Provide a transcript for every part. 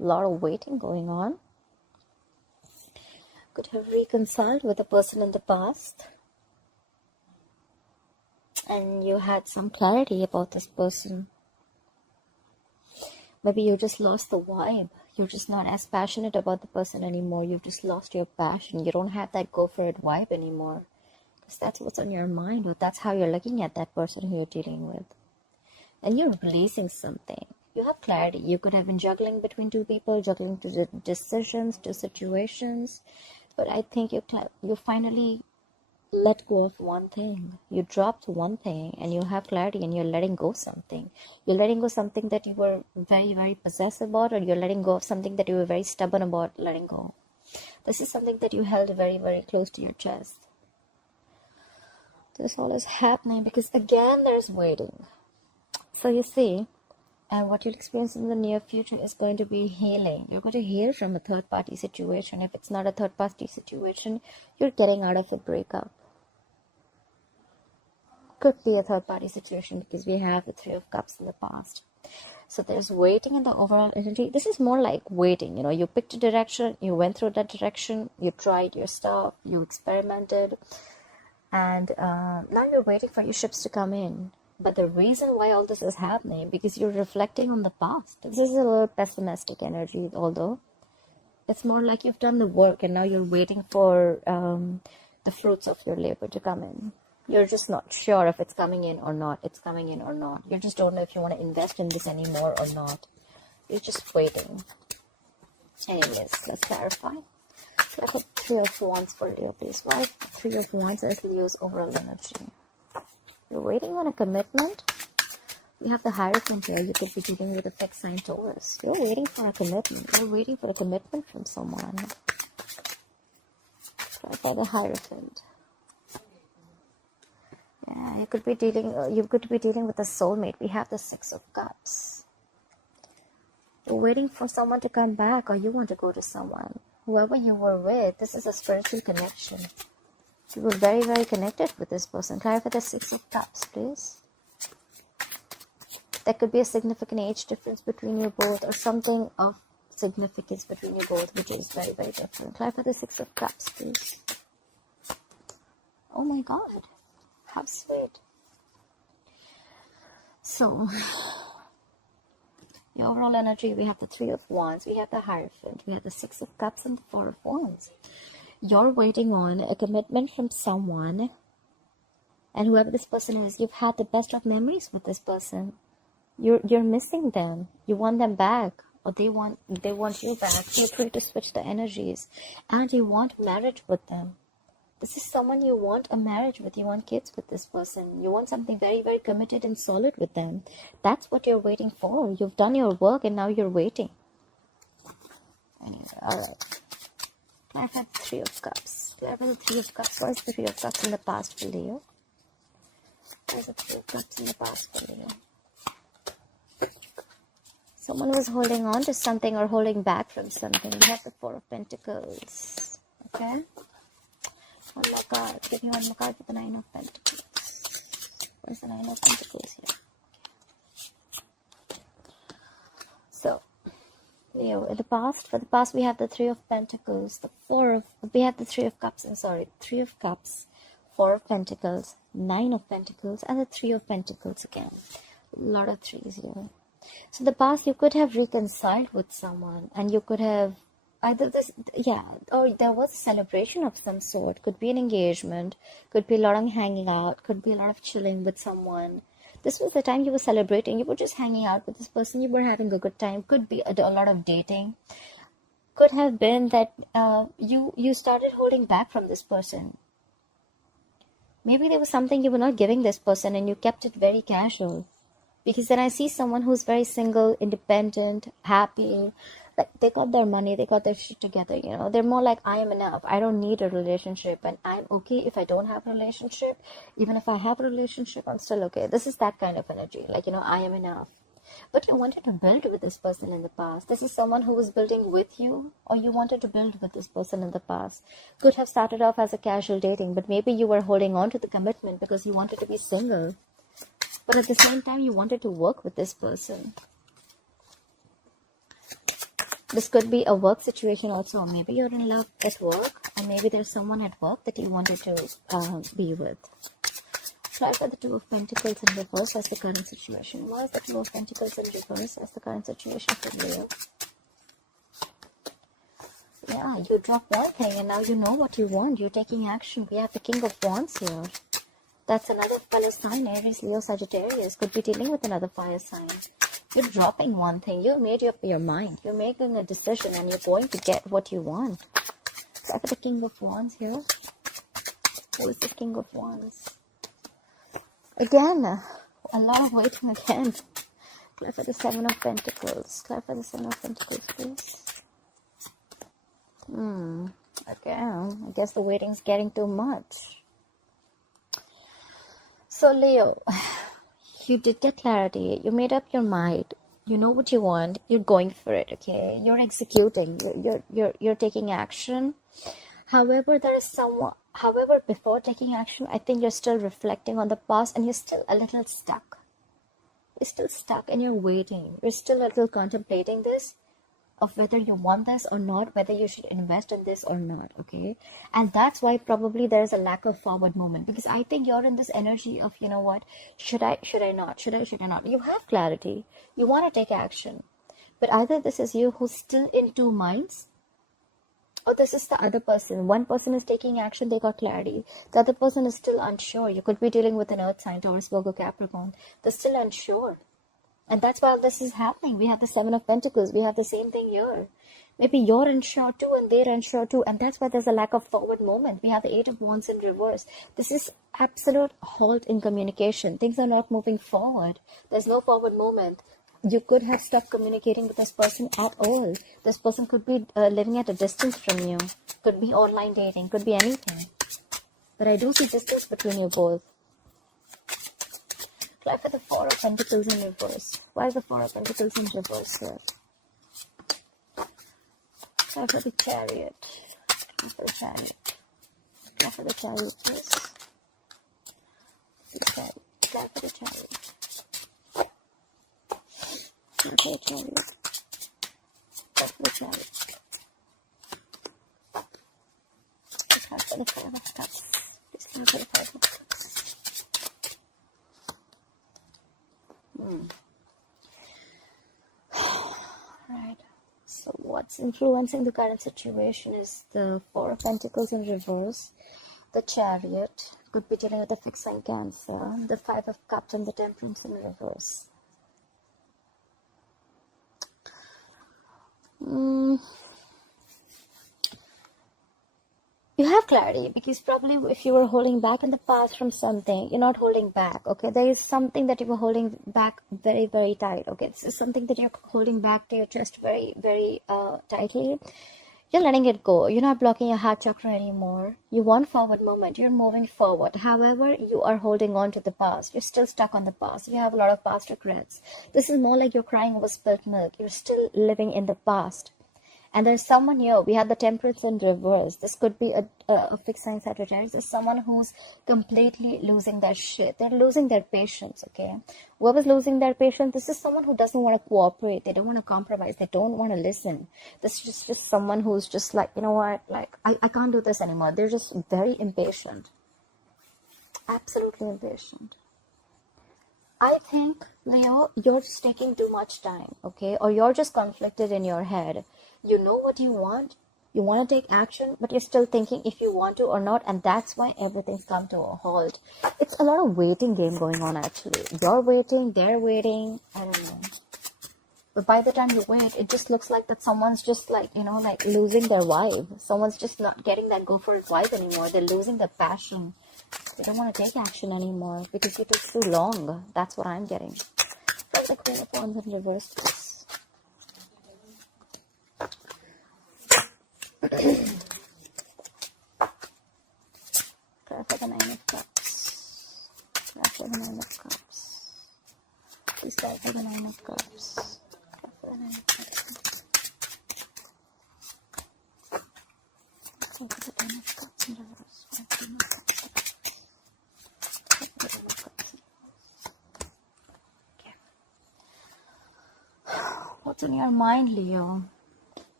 A lot of waiting going on. Could have reconciled with a person in the past. And you had some clarity about this person. Maybe you just lost the vibe. You're just not as passionate about the person anymore. You've just lost your passion. You don't have that go for it vibe anymore. Because that's what's on your mind, or that's how you're looking at that person who you're dealing with. And you're releasing something. You have clarity. You could have been juggling between two people, juggling two decisions, two situations. But I think you finally let go of one thing. You dropped one thing and you have clarity and you're letting go something. You're letting go something that you were very, very possessive about, or you're letting go of something that you were very stubborn about letting go. This is something that you held very, very close to your chest. This all is happening because again there's waiting. So you see, and what you'll experience in the near future is going to be healing. You're going to heal from a third-party situation. If it's not a third-party situation, you're getting out of a breakup. Could be a third-party situation because we have the Three of Cups in the past. So there's waiting in the overall energy. This is more like waiting. You know, you picked a direction, you went through that direction, you tried your stuff, you experimented, and now you're waiting for your ships to come in. But the reason why all this is happening, because you're reflecting on the past. This is a little pessimistic energy, although it's more like you've done the work and now you're waiting for the fruits of your labor to come in. You're just not sure if it's coming in or not. It's coming in or not. You just don't know if you want to invest in this anymore or not. You're just waiting. Anyways, let's clarify. So I put Three of Wands for Leo, please. Why Three of Wands is Leo's overall energy? You're waiting on a commitment. You have the Hierophant here. You could be dealing with a fixed sign Taurus. You're waiting for a commitment. You're waiting for a commitment from someone. Try by the Hierophant. Yeah, you could be dealing with a soulmate. We have the Six of Cups. You're waiting for someone to come back, or you want to go to someone. Whoever you were with, this is a spiritual connection. You were very, very connected with this person. Clarify the Six of Cups, please. There could be a significant age difference between you both, or something of significance between you both, which is very, very different. Clarify the Six of Cups, please. Oh my God. How sweet. So, the overall energy, we have the Three of Wands, we have the Hierophant, we have the Six of Cups, and the Four of Wands. You're waiting on a commitment from someone, and whoever this person is, you've had the best of memories with this person. You're missing them. You want them back, or they want you back. Feel free to switch the energies, and you want marriage with them. This is someone you want a marriage with. You want kids with this person. You want something very, very committed and solid with them. That's what you're waiting for. You've done your work, and now you're waiting. Anyway, alright. I have Three of Cups. I have the Three of Cups. What is the Three of Cups in the past for Leo? What is the Three of Cups in the past for Leo? Someone was holding on to something or holding back from something. We have the Four of Pentacles. Okay? One more card. Give me one more card for the Nine of Pentacles. Where's the Nine of Pentacles here? So, Leo, for the past we have the Three of Pentacles, we have the Three of Cups, Three of Cups, Four of Pentacles, Nine of Pentacles, and the Three of Pentacles again. A lot of threes here. So the past, you could have reconciled with someone, and you could have or there was a celebration of some sort. Could be an engagement, could be a lot of hanging out, could be a lot of chilling with someone. This was the time you were celebrating. You were just hanging out with this person. You were having a good time. Could be a lot of dating. Could have been that you started holding back from this person. Maybe there was something you were not giving this person and you kept it very casual. Because then I see someone who's very single, independent, happy. Like they got their money, they got their shit together, you know. They're more like, I am enough. I don't need a relationship, and I'm okay if I don't have a relationship. Even if I have a relationship, I'm still okay. This is that kind of energy. Like, you know, I am enough. But you wanted to build with this person in the past. This is someone who was building with you, or you wanted to build with this person in the past. Could have started off as a casual dating, but maybe you were holding on to the commitment because you wanted to be single. But at the same time, you wanted to work with this person. This could be a work situation also. Maybe you're in love at work, or maybe there's someone at work that you wanted to be with. Try for the Two of Pentacles in reverse as the current situation. What is the Two of Pentacles in reverse as the current situation for Leo? Yeah, you drop one thing and now you know what you want. You're taking action. We have the King of Wands here. That's another fellow sign, Aries, Leo, Sagittarius. Could be dealing with another fire sign. You're dropping one thing. You made up your mind. You're making a decision and you're going to get what you want. Try for the King of Wands here. Who is the King of Wands? Again, a lot of waiting again. Try for the Seven of Pentacles. Try for the Seven of Pentacles, please. Okay, I guess the waiting's getting too much. So Leo, you did get clarity. You made up your mind. You know what you want. You're going for it. Okay, you're executing. You're taking action. However, there is someone. However, before taking action, I think you're still reflecting on the past, and you're still a little stuck. You're still stuck, and you're waiting. You're still a little contemplating this, of whether you want this or not, whether you should invest in this or not, okay? And that's why probably there's a lack of forward movement, because I think you're in this energy of, you know what, should I not, should I not? You have clarity, you want to take action, but either this is you who's still in two minds, or this is the other person. One person is taking action, they got clarity. The other person is still unsure. You could be dealing with an earth sign, Taurus, Virgo, Capricorn. They're still unsure. And that's why this is happening. We have the Seven of Pentacles. We have the same thing here. Maybe you're unsure too and they're unsure too. And that's why there's a lack of forward movement. We have the Eight of Wands in reverse. This is absolute halt in communication. Things are not moving forward. There's no forward movement. You could have stopped communicating with this person at all. This person could be living at a distance from you. Could be online dating. Could be anything. But I do see distance between you both. Try for the Four of Pentacles in reverse. Why is the Four of Pentacles in reverse here? Try for the Chariot. Try for the Chariot. Try for the Chariot, please. Try for the Chariot. Try for the Chariot. Try for the Chariot. Try for the Five of Cups. Please try for the Five of Cups. Right. So what's influencing the current situation is the Four of Pentacles in reverse, the Chariot, could be dealing with the fixed sign Cancer, the Five of Cups and the Temperance in reverse. You have clarity because probably if you were holding back in the past from something, you're not holding back, okay? There is something that you were holding back very, very tight, okay? This is something that you're holding back to your chest very, very tightly. You're letting it go. You're not blocking your heart chakra anymore. You want forward movement. You're moving forward. However, you are holding on to the past. You're still stuck on the past. You have a lot of past regrets. This is more like you're crying over spilt milk. You're still living in the past. And there's someone here. We have the Temperance in reverse. This could be a fixed sign Sagittarius. There's someone who's completely losing their shit. They're losing their patience, okay? Whoever's losing their patience, this is someone who doesn't want to cooperate. They don't want to compromise. They don't want to listen. This is just someone who's just like, you know what? Like, I can't do this anymore. They're just very impatient. Absolutely impatient. I think, Leo, you're just taking too much time, okay? Or you're just conflicted in your head. You know what you want to take action, but you're still thinking if you want to or not, and that's why everything's come to a halt. It's a lot of waiting game going on, actually. You're waiting, they're waiting, I don't know. But by the time you wait, it just looks like that someone's just like, you know, like losing their vibe. Someone's just not getting that go for it vibe anymore. They're losing their passion. They don't want to take action anymore because it took too long. That's what I'm getting. That's the Queen of Wands in reverse, please. Try for the Nine of Cups. Try for the Nine of Cups. Please try for the Nine of Cups. Try for the Nine of Cups. Try for the Ten of Cups in reverse. Try for the Ten of Cups. Try for the Ten of Cups. Okay. What's on your mind, Leo?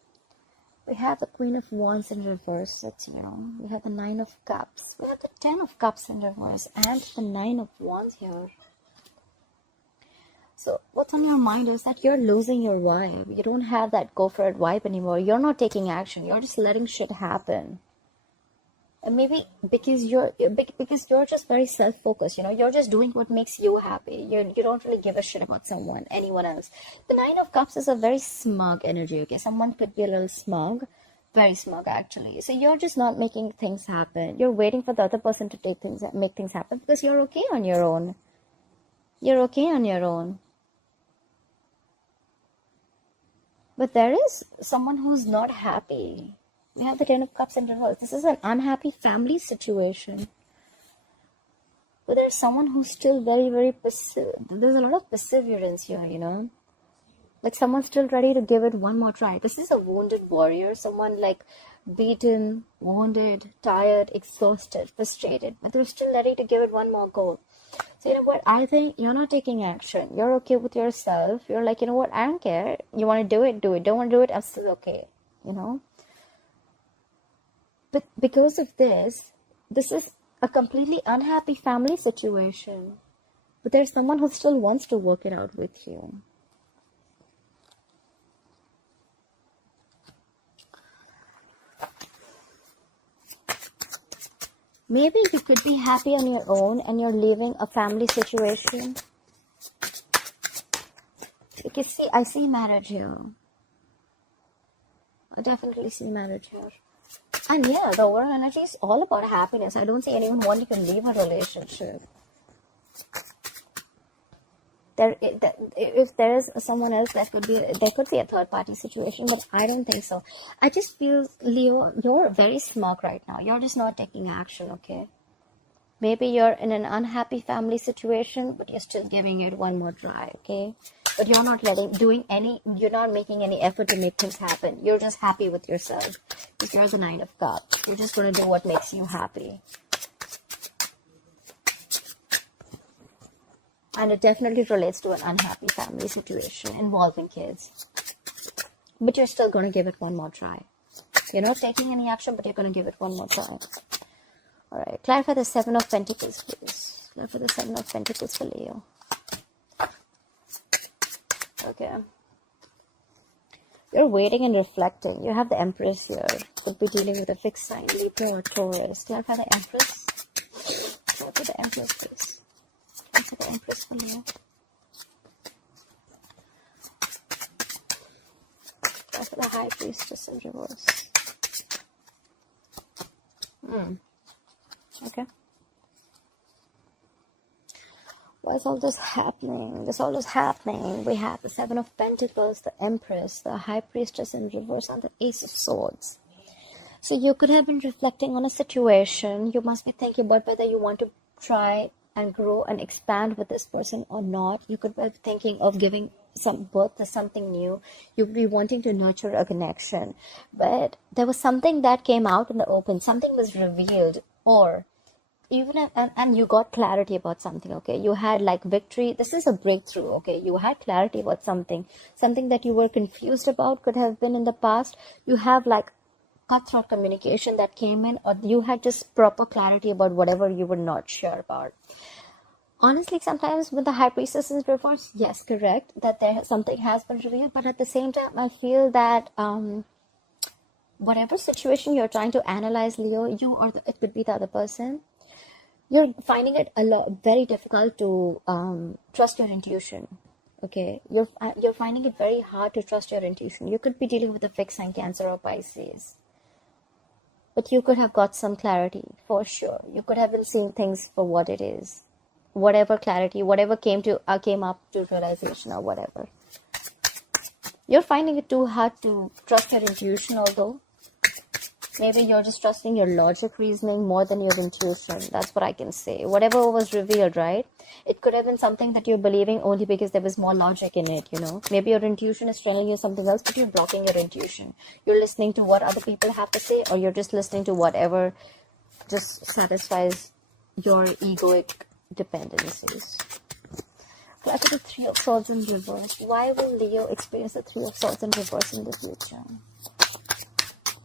We have the Queen of Wands in reverse. That's, we have the Nine of Cups. We have the Ten of Cups in reverse and the Nine of Wands here. So what's on your mind is that you're losing your vibe. You don't have that go for it vibe anymore. You're not taking action. You're just letting shit happen. And maybe because you're just very self-focused, you're just doing what makes you happy. You don't really give a shit about anyone else. The Nine of Cups is a very smug energy, okay? Someone could be a little smug, very smug actually. So you're just not making things happen. You're waiting for the other person to make things happen because you're okay on your own. You're okay on your own. But there is someone who's not happy. We have the Ten of Cups in reverse. This is an unhappy family situation. But there's someone who's still very, very there's a lot of perseverance here, Like someone's still ready to give it one more try. This is a wounded warrior. Someone like beaten, wounded, tired, exhausted, frustrated. But they're still ready to give it one more go. So you know what? I think you're not taking action. You're okay with yourself. You're like, you know what? I don't care. You want to do it, do it. Don't want to do it, I'm still okay, But because of this is a completely unhappy family situation. But there's someone who still wants to work it out with you. Maybe you could be happy on your own and you're leaving a family situation. Because see, I see marriage here. I definitely see marriage here. And yeah, the overall energy is all about happiness. I don't see anyone wanting to leave a relationship. If there is someone else, there could be a third party situation, but I don't think so. I just feel, Leo, you're very smug right now. You're just not taking action, okay? Maybe you're in an unhappy family situation, but you're still giving it one more try, okay? But you're not you're not making any effort to make things happen. You're just happy with yourself. Because you're the Nine of Cups. You're just going to do what makes you happy. And it definitely relates to an unhappy family situation involving kids. But you're still going to give it one more try. You're not taking any action, but you're going to give it one more try. Alright, clarify the Seven of Pentacles, please. Clarify the Seven of Pentacles for Leo. Okay. You're waiting and reflecting. You have the Empress here. Could be dealing with a fixed sign, Libra or Taurus. Clarify the Empress. Clarify the Empress, please. Clarify the Empress for Leo. Clarify the High Priestess in reverse. Okay. Why is all this happening? We have the Seven of Pentacles, the Empress, the High Priestess in reverse, and the Ace of Swords. So you could have been reflecting on a situation. You must be thinking about whether you want to try and grow and expand with this person or not. You could be thinking of giving some birth to something new. You would be wanting to nurture a connection. But there was something that came out in the open. Something was revealed, or and you got clarity about something, okay? You had like victory. This is a breakthrough, okay? You had clarity about something that you were confused about, could have been in the past. You have like cutthroat communication that came in, or you had just proper clarity about whatever you were not sure about. Honestly, sometimes with the High Priestess in reverse, yes, correct, that something has been revealed, but at the same time, I feel that whatever situation you're trying to analyze, Leo, it could be the other person, you're finding it very difficult to trust your intuition. Okay, you're finding it very hard to trust your intuition. You could be dealing with a fixed sign, Cancer or Pisces, but you could have got some clarity for sure. You could have been seeing things for what it is, whatever clarity, whatever came up to realization or whatever. You're finding it too hard to trust your intuition, although maybe you're just trusting your logic reasoning more than your intuition. That's what I can say. Whatever was revealed, right? It could have been something that you're believing only because there was more logic in it, Maybe your intuition is telling you something else, but you're blocking your intuition. You're listening to what other people have to say, or you're just listening to whatever just satisfies your egoic dependencies. After the Three of Swords in reverse, why will Leo experience the Three of Swords in reverse in the future?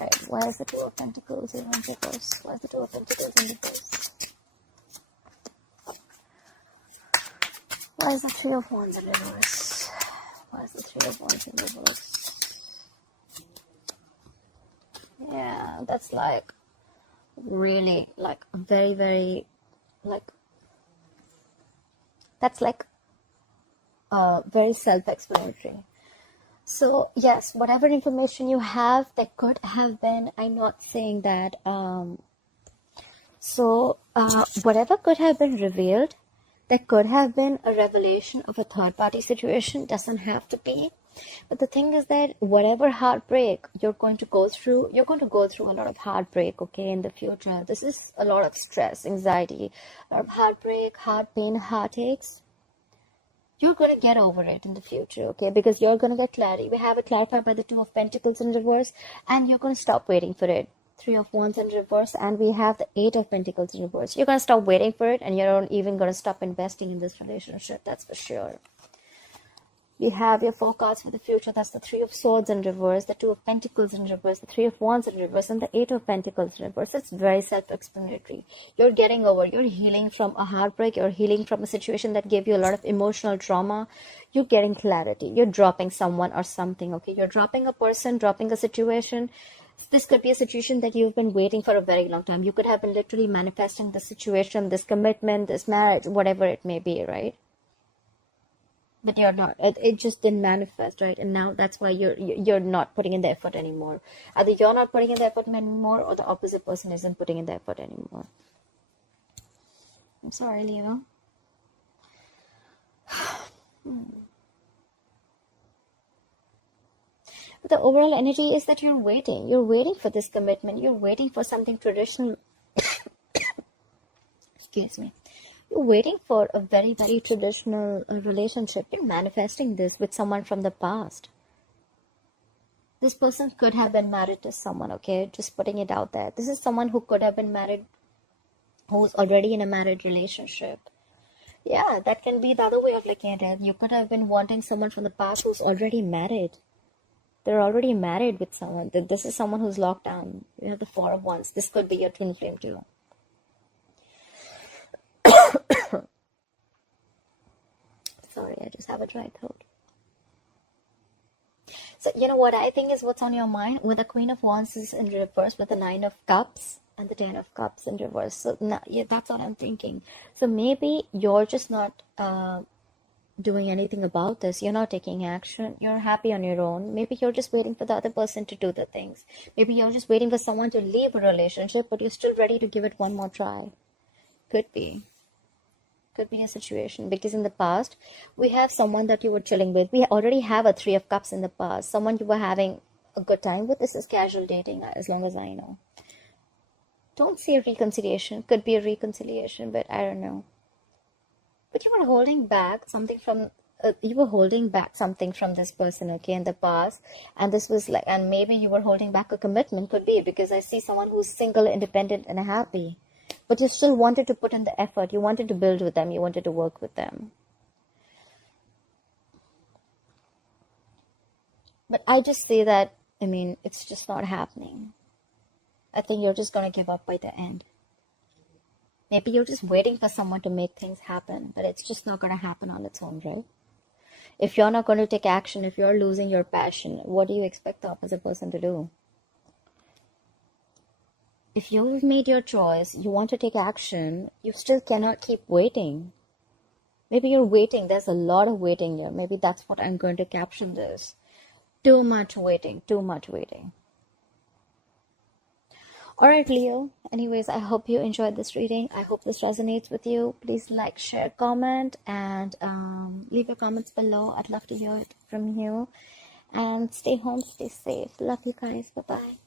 Alright, why is the Two of Pentacles in reverse? Why is the Two of Pentacles in reverse? Why is the Three of Wands in reverse? Why is the Three of Wands in reverse? Yeah, that's like really like very, very like that's like very self-explanatory. So yes, whatever information you have, that could have been, I'm not saying that whatever could have been revealed, that could have been a revelation of a third party situation, doesn't have to be. But the thing is that whatever heartbreak you're going to go through a lot of heartbreak, okay, in the future. This is a lot of stress, anxiety, a lot of heartbreak, heart pain, heartaches. You're going to get over it in the future, okay, because you're going to get clarity. We have it clarified by the Two of Pentacles in reverse, and you're going to stop waiting for it. Three of Wands in reverse, and we have the Eight of Pentacles in reverse. You're going to stop waiting for it, and you're not even going to stop investing in this relationship, that's for sure. We have your four cards for the future. That's the Three of Swords in reverse, the Two of Pentacles in reverse, the Three of Wands in reverse, and the Eight of Pentacles in reverse. It's very self-explanatory. You're getting over, you're healing from a heartbreak, you're healing from a situation that gave you a lot of emotional trauma. You're getting clarity. You're dropping someone or something, okay? You're dropping a person, dropping a situation. This could be a situation that you've been waiting for a very long time. You could have been literally manifesting this situation, this commitment, this marriage, whatever it may be, right? But you're not. It just didn't manifest, right? And now that's why you're not putting in the effort anymore. Either you're not putting in the effort anymore, or the opposite person isn't putting in the effort anymore. I'm sorry, Leo. But the overall energy is that you're waiting. You're waiting for this commitment. You're waiting for something traditional. Excuse me. You're waiting for a very, very traditional relationship. You're manifesting this with someone from the past. This person could have been married to someone, okay? Just putting it out there. This is someone who could have been married, who's already in a married relationship. Yeah, that can be the other way of looking at it. You could have been wanting someone from the past who's already married. They're already married with someone. This is someone who's locked down. You have the Four of Wands. This could be your twin flame too. Sorry, I just have a dry throat. So, you know what I think is what's on your mind? With the Queen of Wands is in reverse, with the Nine of Cups and the Ten of Cups in reverse. So, yeah, that's what I'm thinking. So, maybe you're just not doing anything about this. You're not taking action. You're happy on your own. Maybe you're just waiting for the other person to do the things. Maybe you're just waiting for someone to leave a relationship, but you're still ready to give it one more try. Could be. Could be a situation, because in the past we have someone that you were chilling with. We already have a Three of Cups in the past, someone you were having a good time with. This is casual dating, as long as I know. Don't see a reconciliation. Could be a reconciliation, but I don't know. But you were holding back something from this person, okay, in the past, and this was like, and maybe you were holding back a commitment. Could be, because I see someone who's single, independent, and happy. But you still wanted to put in the effort. You wanted to build with them. You wanted to work with them. But I just say that, I mean, it's just not happening. I think you're just going to give up by the end. Maybe you're just waiting for someone to make things happen, but it's just not going to happen on its own, right? If you're not going to take action, if you're losing your passion, what do you expect the opposite person to do? If you've made your choice, you want to take action, you still cannot keep waiting. Maybe you're waiting. There's a lot of waiting here. Maybe that's what I'm going to caption this. Too much waiting. Too much waiting. Alright, Leo. Anyways, I hope you enjoyed this reading. I hope this resonates with you. Please like, share, comment, and leave your comments below. I'd love to hear it from you. And stay home, stay safe. Love you guys. Bye-bye.